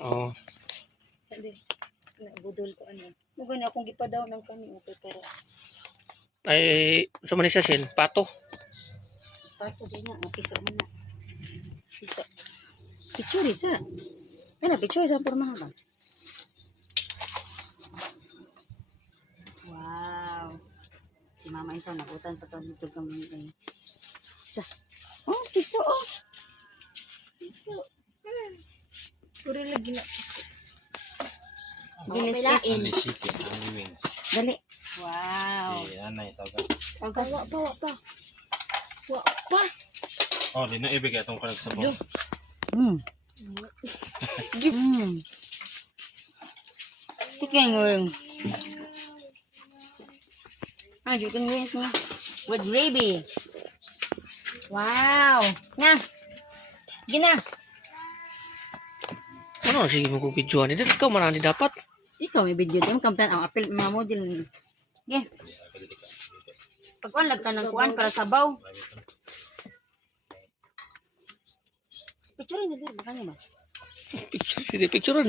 Oh. Hindi. Budol ko ano. Mugani akong gipadaw ng kami okay pero Ay, sa Manisa sin, pato. pato din na, piso man na. Piso. Pichuri sa. Ano, pichuri sa pormahan ba? Wow. Si mama ito, nakutan pa ito dito kami. Isa. Oh, piso oh. Piso. Puro lagi na. Bilis na in. Only chicken, only wings. Dali. Wow. Si Anay taga. Bawa pa. Wa pa. Oh, di na ibigay itong kanagsabaw. Chicken wing. Chicken wings nga. With gravy. Wow. Nga. Gina. Ano, sige mo videoan. Hindi, ikaw marami dapat. Ikaw may video din. Kamtan ang apel mga model. Yeah. Pagkuhan, lagtan ng kuhan para sabaw. Picture na din. Baka niya ba? Picture,